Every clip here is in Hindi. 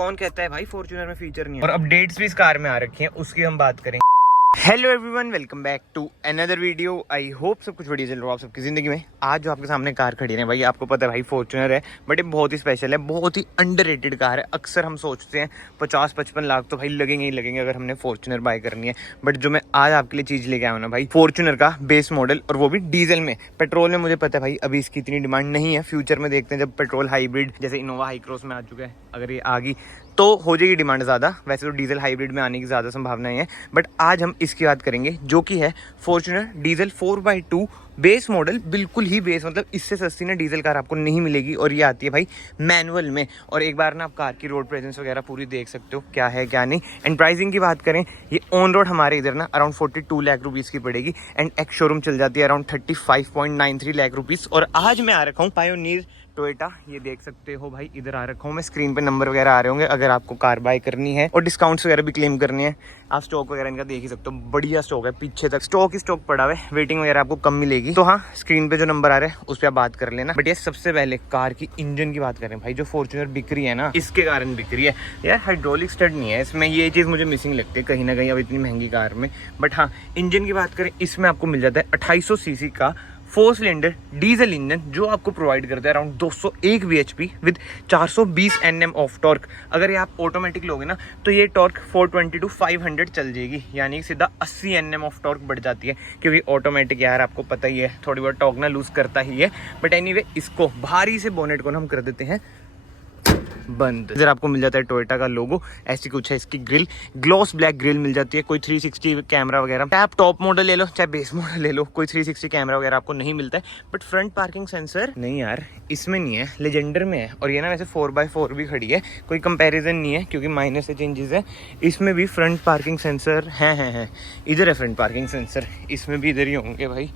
कौन कहता है भाई फॉर्च्यूनर में फीचर नहीं है। और अपडेट्स भी इस कार में आ रखी हैं, उसकी हम बात करेंगे। Hello everyone, welcome back to another video. I hope सब कुछ बढ़िया चल रहा है आप सबकी ज़िंदगी में। आज जो आपके सामने कार खड़ी है भाई, आपको पता है भाई फॉर्च्यूनर है, बट ये बहुत ही स्पेशल है, बहुत ही अंडररेटेड कार है। अक्सर हम सोचते हैं 50-55 लाख तो भाई लगेंगे ही लगेंगे अगर हमने फॉर्च्यूनर बाय करनी है। बट जो मैं आज आपके लिए चीज़ लेके आया हूँ ना भाई, फॉर्च्यूनर का बेस मॉडल, और वो भी डीजल में। पेट्रोल में मुझे पता है भाई अभी इसकी इतनी डिमांड नहीं है। फ्यूचर में देखते हैं जब पेट्रोल हाइब्रिड जैसे इनोवा हाई क्रॉस में आ चुका है, अगर ये आ गई तो हो जाएगी डिमांड ज़्यादा। वैसे तो डीजल हाइब्रिड में आने की ज़्यादा संभावनाएं हैं, बट आज हम इसकी बात करेंगे जो कि है Fortuner diesel 4x2 base model. बिल्कुल ही बेस, मतलब इससे सस्ती ना डीजल कार आपको नहीं मिलेगी, और ये आती है भाई मैनुअल में। और एक बार ना आप कार की रोड प्रेजेंस वगैरह पूरी देख सकते हो क्या है क्या नहीं। एंड प्राइसिंग की बात करें, ये ऑन रोड हमारे इधर ना अराउंड 42 लाख रुपीज़ की पड़ेगी, एंड एक्स शोरूम चल जाती है अराउंड 35.93 लाख रुपीज़। और आज मैं आ रखा हूँ पायोनियर टोयोटा, ये देख सकते हो भाई, इधर आ रखा हूँ मैं। स्क्रीन पे नंबर वगैरह आ रहे होंगे अगर आपको कार बाय करनी है, और डिस्काउंट्स वगैरह भी क्लेम करनी है। आप स्टॉक वगैरह इनका देख ही सकते हो, बढ़िया स्टॉक है, पीछे तक स्टॉक ही स्टॉक पड़ा हुआ है, वेटिंग वगैरह आपको कम मिलेगी। तो हाँ, स्क्रीन पे जो नंबर आ रहे हैं उस पर आप बात कर लेना। बट ये सबसे पहले कार की इंजन की बात करें भाई, जो फॉर्च्यूनर बिक रही है ना, इसके कारण बिक रही है यार। हाइड्रोलिक स्टड नहीं है इसमें, ये चीज़ मुझे मिसिंग लगती है कहीं ना कहीं अब इतनी महंगी कार में। बट हाँ, इंजन की बात करें, इसमें आपको मिल जाता है 2800 सीसी का 4 सिलेंडर डीजल इंजन, जो आपको प्रोवाइड करता है around 201 bhp with 420 Nm of torque. अगर ये आप ऑटोमेटिक लोगे ना तो ये टॉर्क 420 to 500 चल जाएगी, यानी सीधा 80 Nm ऑफ टॉर्क बढ़ जाती है। क्योंकि ऑटोमेटिक यार आपको पता ही है थोड़ी बहुत टॉर्क ना लूज करता ही है। बट एनीवे, इसको भारी से बोनेट को ना हम कर देते हैं बंद। इधर आपको मिल जाता है टोयोटा का लोगो, ऐसी कुछ है इसकी ग्रिल, ग्लॉस ब्लैक ग्रिल मिल जाती है। कोई 360 कैमरा वगैरह, चाहे आप टॉप मॉडल ले लो चाहे बेस मॉडल ले लो, कोई 360 कैमरा वगैरह आपको नहीं मिलता है। बट फ्रंट पार्किंग सेंसर नहीं यार, इसमें नहीं है, लेजेंडर में है। और ये ना वैसे 4x4 भी खड़ी है, कोई कंपैरिजन नहीं है क्योंकि माइनर से चेंजेस है। इसमें भी फ्रंट पार्किंग सेंसर है। इधर है फ्रंट पार्किंग सेंसर, इसमें भी इधर ही होंगे भाई।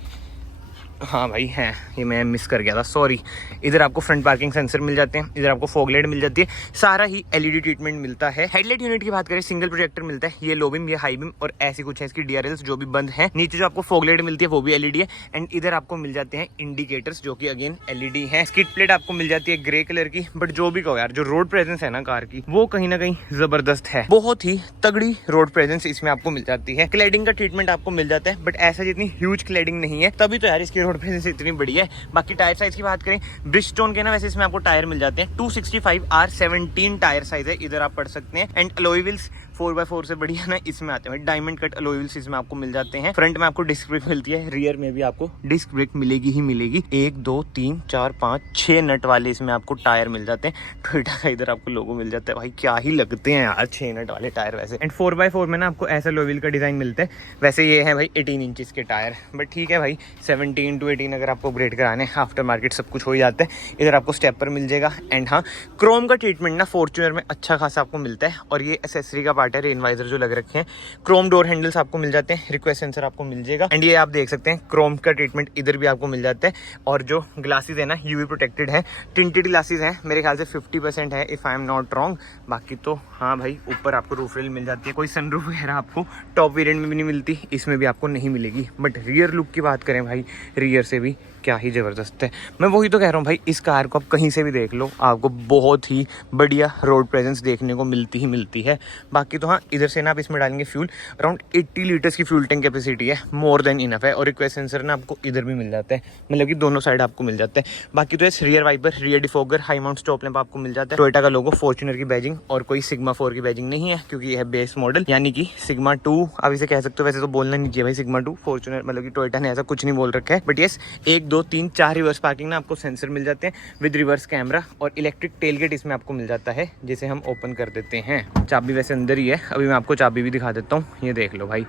हाँ भाई हैं, ये मैं मिस कर गया था, सॉरी। इधर आपको फ्रंट पार्किंग सेंसर मिल जाते हैं, इधर आपको फॉग लाइट मिल जाती है, सारा ही एलईडी ट्रीटमेंट मिलता है। हेडलाइट यूनिट की बात करें, सिंगल प्रोजेक्टर मिलता है, ये लो बीम, ये हाई बीम, और ऐसी कुछ है इसकी डीआरएल्स जो भी बंद है। नीचे जो आपको फॉग लाइट मिलती है वो भी एलईडी है। एंड इधर आपको मिल जाते हैं इंडिकेटर्स जो कि अगेन एलईडी है। स्किड प्लेट आपको मिल जाती है ग्रे कलर की। बट जो भी कहो यार, जो रोड प्रेजेंस है ना कार की, वो कहीं ना कहीं जबरदस्त है, बहुत ही तगड़ी रोड प्रेजेंस इसमें आपको मिल जाती है। क्लैडिंग का ट्रीटमेंट आपको मिल जाता है, बट ऐसा जितनी ह्यूज क्लैडिंग नहीं है, तभी तो यार इसकी रोड प्रेजेंस इतनी है। बाकी टायर साइज की बात करें, ब्रिजस्टोन के ना वैसे इसमें आपको टायर मिल जाते हैं 265R17 टायर साइज है, इधर आप पढ़ सकते हैं। एंड अलॉय व्हील्स 4x4 से बढ़िया ना इसमें आते हैं, डायमंड कट अलॉय व्हील्स इसमें आपको मिल जाते हैं। फ्रंट में आपको डिस्क ब्रेक मिलती है, रियर में भी आपको डिस्क ब्रेक मिलेगी ही मिलेगी। 1 2 3 4 5 6 नट वाले इसमें आपको टायर मिल जाते हैं। टोयोटा का इधर आपको लोगो मिल जाता है, भाई क्या ही लगते हैं यार 6 नट वाले टायर वैसे। एंड 4x4 में ना आपको ऐसा अलॉय व्हील का डिजाइन मिलता है। वैसे ये है भाई 18 इंचेस के टायर, बट ठीक है भाई 17 to 18 अगर आपको अपग्रेड कराने, आफ्टर मार्केट सब कुछ हो ही जाता है। इधर आपको स्टेपर मिल जाएगा। एंड हाँ, क्रोम का ट्रीटमेंट ना फॉर्च्यूनर में अच्छा खासा आपको मिलता है, और ये एसेसरी का पार्ट है। रेन वाइजर जो लग रखे हैं, क्रोम डोर हैंडल्स आपको मिल जाते हैं, रिक्वेस्ट सेंसर आपको मिल जाएगा। एंड ये आप देख सकते हैं क्रोम का ट्रीटमेंट इधर भी आपको मिल जाता है। और जो ग्लासेस है ना, यूवी प्रोटेक्टेड है, टिंटेड ग्लासेस हैं, मेरे ख्याल से 50% है if I am not wrong. बाकी तो हाँ भाई, ऊपर आपको रूफ रेल मिल जाती है। कोई सनरूफ वगैरह आपको टॉप वेरिएंट में भी नहीं मिलती, इसमें भी आपको नहीं मिलेगी। बट रियर लुक की बात करें भाई, रियर से भी क्या ही ज़बरदस्त है। मैं वही तो कह रहा हूँ भाई, इस कार को आप कहीं से भी देख लो, आपको बहुत ही बढ़िया रोड प्रेजेंस देखने को मिलती ही मिलती है। बाकी तो हाँ, इधर से ना आप इसमें डालेंगे फ्यूल, अराउंड 80 लीटर्स की फ्यूल टैंक कैपेसिटी है, मोर देन इनफ है। और रिक्वेस्ट सेंसर ना आपको इधर भी मिल जाता है, मतलब कि दोनों साइड आपको मिल जाता है। बाकी तो rear wiper, rear defogger, high mount stop lamp आपको मिल जाता है। टोयोटा का लोगो, फॉर्च्यूनर की बैजिंग, और कोई सिग्मा 4 की बैजिंग नहीं है क्योंकि यह है बेस मॉडल, यानी कि सिग्मा 2 आप इसे कह सकते हो। वैसे तो बोलना नहीं चाहिए भाई सिग्मा 2, फॉर्च्यूनर मतलब कि टोयोटा ने ऐसा कुछ नहीं बोल रखा है। बट येस, 1 2 3 4 रिवर्स पार्किंग ना आपको सेंसर मिल जाते हैं विद रिवर्स कैमरा, और इलेक्ट्रिक टेलगेट इसमें आपको मिल जाता है, जिसे हम ओपन कर देते हैं। चाबी वैसे अंदर ही है, अभी मैं आपको चाबी भी दिखा देता हूँ। ये देख लो भाई,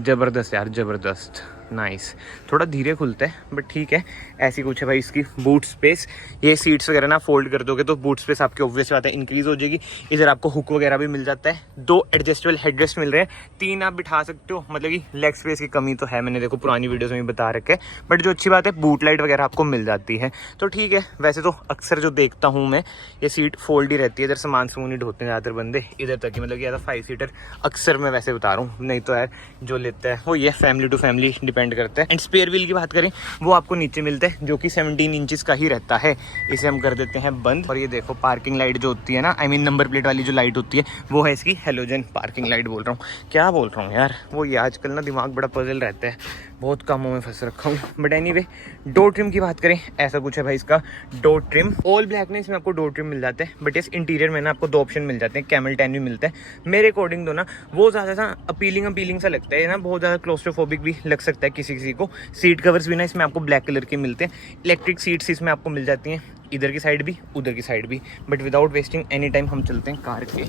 जबरदस्त यार, जबरदस्त, नाइस। थोड़ा धीरे खुलता है बट ठीक है। ऐसी कुछ है भाई इसकी बूट स्पेस। ये सीट्स वगैरह ना फोल्ड कर दोगे तो बूट स्पेस आपकी ऑब्वियस बात है इंक्रीज हो जाएगी। इधर आपको हुक वगैरह भी मिल जाता है। 2 एडजस्टेबल हेडरेस्ट मिल रहे हैं, 3 आप बिठा सकते हो, मतलब कि लेग स्पेस की कमी तो है, मैंने देखो पुरानी वीडियोस में भी बता रखा है। बट जो अच्छी बात है, बूट लाइट वगैरह आपको मिल जाती है, तो ठीक है। वैसे तो अक्सर जो देखता हूँ मैं, ये सीट फोल्ड ही रहती है, इधर सामान समून ही ढोते हैं ज़्यादातर बंदे इधर तक ही, मतलब कि 5 सीटर अक्सर मैं वैसे बता रहा हूँ। नहीं तो यार जो लेता है वो ये family to family depend depend करता है। एंड स्पेयर व्हील की बात करें वो आपको नीचे मिलता है, जो कि 17 इंचेस का ही रहता है। इसे हम कर देते हैं बंद। और ये देखो पार्किंग लाइट जो होती है ना, आई मीन नंबर प्लेट वाली जो लाइट होती है, वो है इसकी हेलोजन पार्किंग लाइट बोल रहा हूँ, क्या बोल रहा हूँ यार, वो ये आजकल ना दिमाग बड़ा पजल रहता है, बहुत कामों में फंस रखा हूँ। बट एनीवे डोर ट्रिम की बात करें, ऐसा कुछ है भाई इसका डोर ट्रिम। ऑल ब्लैक में इसमें आपको डोर ट्रिम मिल जाता है, बट इस इंटीरियर में ना आपको 2 ऑप्शन मिल जाते हैं, कैमल टैन भी मिलता है। मेरे अकॉर्डिंग तो ना वो ज़्यादा सा अपीलिंग सा लगता है ना, बहुत ज़्यादा क्लोस्ट्रोफोबिक भी लग सकता है किसी को। सीट कवर्स भी ना इसमें आपको ब्लैक कलर के मिलते हैं। इलेक्ट्रिक सीट्स इसमें आपको मिल जाती हैं, इधर की साइड भी उधर की साइड भी। But without wasting any time हम चलते हैं कार के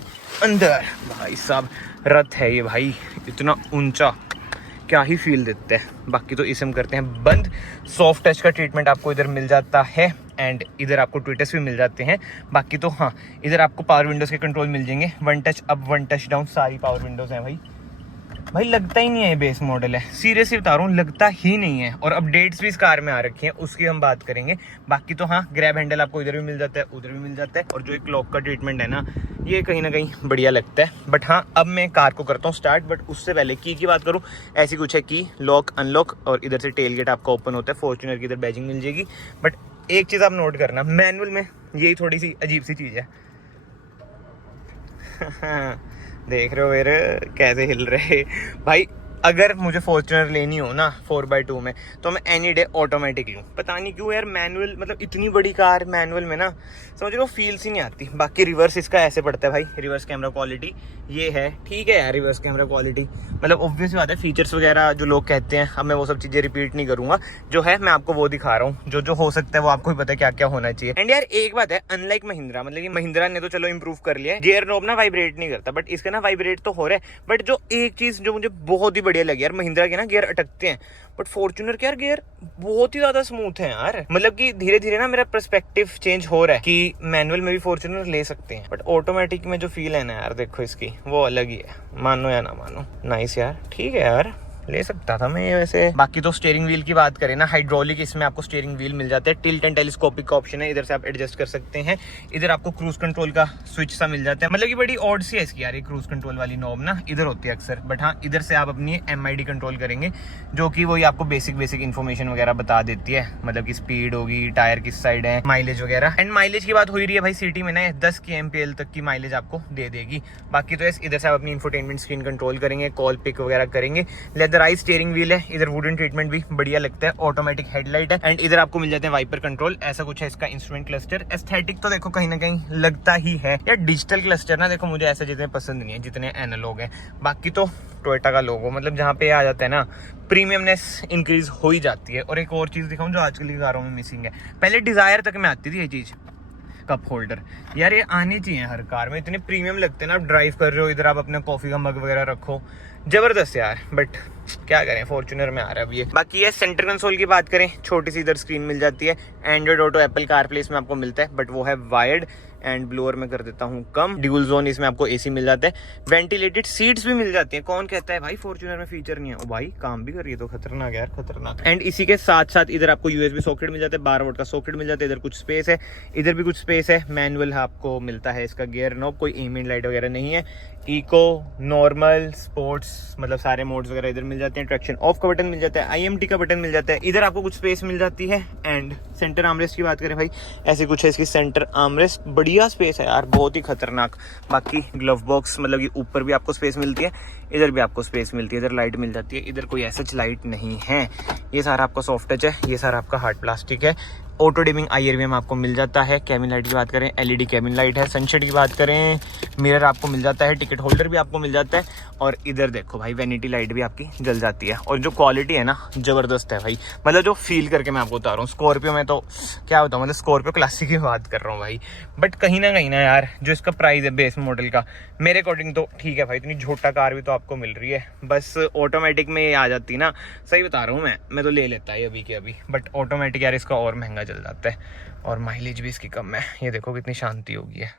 अंदर। भाई साहब रथ है ये भाई, इतना ऊंचा, क्या ही फील देते हैं। बाकी तो इसे हम करते हैं बंद। सॉफ्ट टच का ट्रीटमेंट आपको इधर मिल जाता है एंड इधर आपको ट्विटर्स भी मिल जाते हैं। बाकी तो हाँ, इधर आपको पावर विंडोज़ के कंट्रोल मिल जाएंगे, 1 टच अप 1 टच डाउन, सारी पावर विंडोज़ हैं भाई लगता ही नहीं है बेस मॉडल है, सीरियसली बता रहा हूँ, लगता ही नहीं है। और अपडेट्स भी इस कार में आ रखी हैं, उसकी हम बात करेंगे। बाकी तो हाँ, ग्रैब हैंडल आपको इधर भी मिल जाता है, उधर भी मिल जाता है। और जो एक लॉक का ट्रीटमेंट है ना, ये कहीं ना कहीं बढ़िया लगता है। बट हाँ, अब मैं कार को करता हूँ स्टार्ट। बट उससे पहले की बात करूँ, ऐसी कुछ है की लॉक अनलॉक, और इधर से टेल गेट आपका ओपन होता है, फॉर्च्यूनर की इधर बैजिंग मिल जाएगी। बट एक चीज़ आप नोट करना, मैनुअल में यही थोड़ी सी अजीब सी चीज़ है। देख रहे हो मेरे कैसे हिल रहे भाई। अगर मुझे फॉर्च्यूनर लेनी हो ना 4x2 में, तो मैं एनी डे ऑटोमेटिक लूँ। पता नहीं क्यों यार, मैनुअल मतलब इतनी बड़ी कार मैनुअल में ना समझ लो फील्स ही नहीं आती। बाकी रिवर्स इसका ऐसे पड़ता है भाई, रिवर्स कैमरा क्वालिटी ये है, ठीक है यार। रिवर्स कैमरा क्वालिटी मतलब ऑब्वियस बात है, फीचर्स वगैरह जो लोग कहते हैं, अब मैं वो सब चीज़ें रिपीट नहीं करूँगा। जो है मैं आपको वो दिखा रहा हूँ, जो हो सकता है वो आपको भी पता है क्या क्या होना चाहिए। एंड यार एक बात है, अनलाइक महिंद्रा, मतलब कि महिंद्रा ने तो चलो इंप्रूव कर लिया है, गियर नॉब ना वाइब्रेट नहीं करता, बट इसका ना वाइब्रेट तो हो रहा है। बट जो एक चीज़ जो मुझे बहुत ही बढ़िया लगी यार, महिंद्रा के ना गियर अटकते हैं, बट फॉर्च्यूनर के यार गियर बहुत ही ज्यादा स्मूथ है यार। मतलब कि धीरे धीरे ना मेरा पर्सपेक्टिव चेंज हो रहा है कि मैनुअल में भी फॉर्च्यूनर ले सकते हैं। बट ऑटोमेटिक में जो फील है ना यार, देखो इसकी वो अलग ही है, मानो या ना मानो। नाइस यार, ठीक है यार, ले सकता था मैं ये वैसे। बाकी तो स्टीयरिंग व्हील की बात करें ना, हाइड्रोलिक इसमें आपको स्टीयरिंग व्हील मिल जाता है, टिल्ट एंड टेलीस्कोपिक का ऑप्शन है, इधर से आप एडजस्ट कर सकते हैं। इधर आपको क्रूज कंट्रोल का स्विच सा मिल जाता है। मतलब कि बड़ी ऑड सी है इसकी यार, ये क्रूज कंट्रोल वाली नॉब ना इधर होती है अक्सर। बट हाँ, इधर से आप अपनी MID कंट्रोल करेंगे, जो कि वही आपको बेसिक इन्फॉर्मेशन वगैरह बता देती है, मतलब की स्पीड होगी, टायर किस साइड है, माइलेज वगैरह। एंड माइलेज की बात हो रही है भाई, सिटी में ना 10 kmpl तक की माइलेज आपको दे देगी। बाकी तो इधर से आप अपनी इंफोटेनमेंट स्क्रीन कंट्रोल करेंगे, कॉल पिक वगैरह करेंगे। लेदराइज स्टीयरिंग व्हील है, इधर वुडन ट्रीटमेंट भी बढ़िया लगता है, ऑटोमेटिक हेडलाइट है। एंड इधर आपको मिल जाते हैं वाइपर कंट्रोल, ऐसा कुछ है इसका इंस्ट्रूमेंट क्लस्टर। एस्थेटिक तो देखो कहीं ना कहीं लगता ही है यार, डिजिटल क्लस्टर ना देखो मुझे ऐसे जितने पसंद नहीं है जितने एनालॉग है। बाकी तो टोयोटा का लोगो, मतलब जहाँ पे आ जाता है ना, प्रीमियमनेस इंक्रीज हो ही जाती है। और एक और चीज दिखाऊं जो आजकल की कारों में मिसिंग है, पहले डिजायर तक में आती थी ये चीज, कप होल्डर। यार ये आने चाहिए हर कार में, इतने प्रीमियम लगते हैं ना। आप ड्राइव कर रहे हो, इधर आप अपना कॉफी का मग वगैरह रखो, जबरदस्त यार। बट क्या करें, फॉर्च्यूनर में आ रहा है अब ये। बाकी ये सेंटर कंसोल की बात करें, छोटी सी इधर स्क्रीन मिल जाती है। एंड्रॉइड ऑटो, एप्पल कारप्ले इसमें आपको मिलता है, बट वो है वायर्ड। एंड ब्लोअर में कर देता हूँ कम। ड्यूल जोन इसमें आपको AC मिल जाता है, वेंटिलेटेड सीट्स भी मिल जाती है। कौन कहता है भाई फॉर्च्यूनर में फीचर नहीं है, ओ भाई काम भी कर रही है तो खतरनाक यार, खतरनाक। एंड इसी के साथ साथ इधर आपको USB सॉकेट मिल जाता है, 12 वोल्ट का सॉकेट मिल जाता है। इधर कुछ स्पेस है, इधर भी कुछ स्पेस है। मैनुअल आपको मिलता है इसका गियर नॉब, कोई एम्बिएंट लाइट वगैरह नहीं है। इको, नॉर्मल, स्पोर्ट्स, मतलब सारे मोड्स वगैरह इधर मिल जाते हैं। ट्रैक्शन ऑफ का बटन मिल जाता है, IMT का बटन मिल जाता है। इधर आपको कुछ स्पेस मिल जाती है। एंड सेंटर आर्मरेस्ट की बात करें भाई, ऐसे कुछ है इसकी सेंटर आर्मरेस्ट, बढ़िया स्पेस है यार, बहुत ही खतरनाक। बाकी ग्लव बॉक्स, मतलब कि ऊपर भी आपको स्पेस मिलती है, इधर भी आपको स्पेस मिलती है। इधर लाइट मिल जाती है, इधर कोई ऐसा लाइट नहीं है। ये सारा आपका सॉफ्ट टच है, ये सारा आपका हार्ड प्लास्टिक है। ऑटो डिमिंग IRVM आपको मिल जाता है। कैबिन लाइट की बात करें, LED कैबिन लाइट है। सनशेड की बात करें, मिरर आपको मिल जाता है। टिकट होल्डर भी आपको मिल जाता है। और इधर देखो भाई, वैनिटी लाइट भी आपकी जल जाती है। और जो क्वालिटी है ना, जबरदस्त है भाई, मतलब जो फील करके मैं आपको बता रहा हूँ। स्कॉर्पियो में तो क्या बताऊँ, मतलब स्कॉर्पियो क्लासिक की बात कर रहा हूँ भाई। बट कहीं ना यार, जो इसका प्राइस है बेस मॉडल का, मेरे अकॉर्डिंग तो ठीक है भाई। इतनी छोटा कार भी तो आपको मिल रही है, बस ऑटोमेटिक में ये आ जाती ना, सही बता रहा हूँ मैं तो ले लेता है अभी के अभी। बट ऑटोमेटिक यार इसका और महंगा चल जाता है, और माइलेज भी इसकी कम है। ये देखो कितनी शांति होगी है,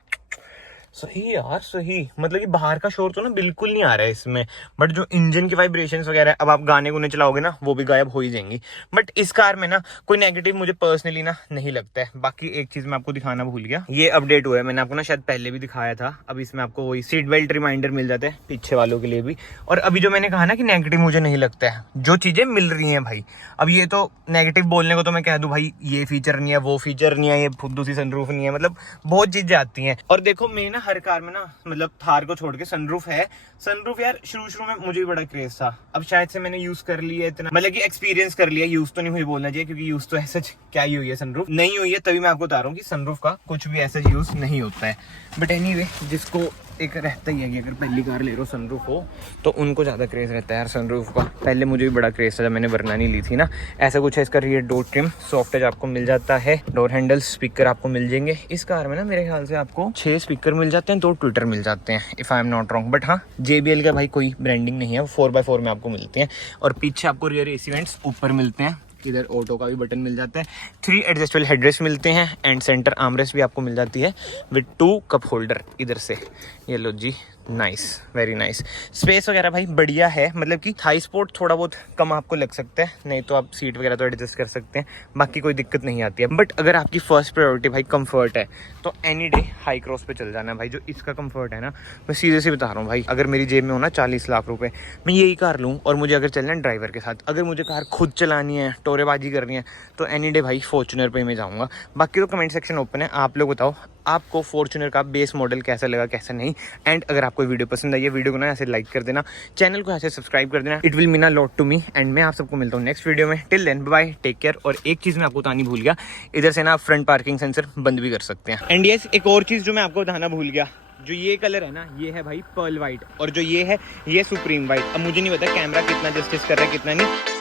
सही यार, सही। मतलब कि बाहर का शोर तो ना बिल्कुल नहीं आ रहा है इसमें, बट जो इंजन की वाइब्रेशंस वगैरह, अब आप गाने गुने चलाओगे ना वो भी गायब हो ही जाएंगी। बट इस कार में ना कोई नेगेटिव मुझे पर्सनली ना नहीं लगता है। बाकी एक चीज मैं आपको दिखाना भूल गया, ये अपडेट हुआ है, मैंने आपको ना शायद पहले भी दिखाया था। अब इसमें आपको वही सीट बेल्ट रिमाइंडर मिल जाता है पीछे वालों के लिए भी। और अभी जो मैंने कहा ना कि नेगेटिव मुझे नहीं लगता है, जो चीजें मिल रही हैं भाई, अब ये तो नेगेटिव बोलने को तो मैं कह दूं भाई ये फीचर नहीं है, वो फीचर नहीं है, ये फुद्दू सी सनरूफ नहीं है, मतलब बहुत चीजें आती हैं। और देखो मैं ना हर कार में ना, मतलब थार को छोड़ के सनरूफ है। सनरूफ यार शुरू में मुझे भी बड़ा क्रेज था, अब शायद से मैंने यूज कर लिया इतना, मतलब कि एक्सपीरियंस कर लिया, यूज तो नहीं हुई बोलना चाहिए, क्योंकि यूज तो ऐसा क्या ही हुई है, सनरूफ नहीं हुई है, तभी मैं आपको बता रहा हूँ कि सनरूफ का कुछ भी ऐसा यूज नहीं होता है। बट एनीवे, जिसको एक रहता ही है कि अगर पहली कार ले रहे हो सनरूफ हो, तो उनको ज्यादा क्रेज रहता है यार सनरूफ का। पहले मुझे भी बड़ा क्रेज था जब मैंने वरना नहीं ली थी ना। ऐसा कुछ है इसका rear door trim, soft touch आपको मिल जाता है, डोर हैंडल, स्पीकर आपको मिल जाएंगे। इस कार में ना मेरे ख्याल से आपको 6 स्पीकर मिल जाते हैं, 2 ट्विटर मिल जाते हैं, if I am not wrong. But हाँ, JBL का भाई कोई ब्रांडिंग नहीं है, वो 4x4 में आपको मिलते हैं। और पीछे आपको रियर AC वेंट्स ऊपर मिलते हैं, इधर ऑटो का भी बटन मिल जाता है, 3 एडजस्टेबल हेडरेस्ट मिलते हैं, एंड सेंटर आर्मरेस्ट भी आपको मिल जाती है विद 2 कप होल्डर इधर से। ये लो जी, नाइस, वेरी नाइस। स्पेस वगैरह भाई बढ़िया है, मतलब कि थाई स्पोर्ट थोड़ा बहुत कम आपको लग सकता है, नहीं तो आप सीट वगैरह तो एडजस्ट कर सकते हैं, बाकी कोई दिक्कत नहीं आती है। बट अगर आपकी फर्स्ट प्रायोरिटी भाई कंफर्ट है, तो एनी डे हाई क्रॉस पे चल जाना है भाई। जो इसका कंफर्ट है ना, मैं सीधे से बता रहा हूँ भाई, अगर मेरी जेब में हो ना 40 लाख रुपए, मैं यही कार लूँ, और मुझे अगर चलना है ड्राइवर के साथ, अगर मुझे कार खुद चलानी है, टोरेबाजी करनी है, तो एनी डे भाई फॉर्च्यूनर पे मैं जाऊँगा। बाकी तो कमेंट सेक्शन ओपन है, आप लोग बताओ आपको फॉर्च्यूनर का बेस मॉडल कैसा लगा, कैसा नहीं। एंड अगर आपको वीडियो पसंद आई है, वीडियो को ना ऐसे लाइक कर देना, चैनल को ऐसे सब्सक्राइब कर देना, it will mean a lot to me. And मैं आप सबको मिलता हूँ नेक्स्ट वीडियो में। Till then bye, take care. और एक चीज़ मैं आपको बतानी भूल गया, इधर से ना आप फ्रंट पार्किंग सेंसर बंद भी कर सकते हैं। एंड यस, एक और चीज़ जो मैं आपको बताना भूल गया, जो ये कलर है ना, ये है भाई पर्ल वाइट, और जो ये है ये सुप्रीम वाइट। अब मुझे नहीं पता कैमरा कितना जस्टिस कर रहा है कितना नहीं।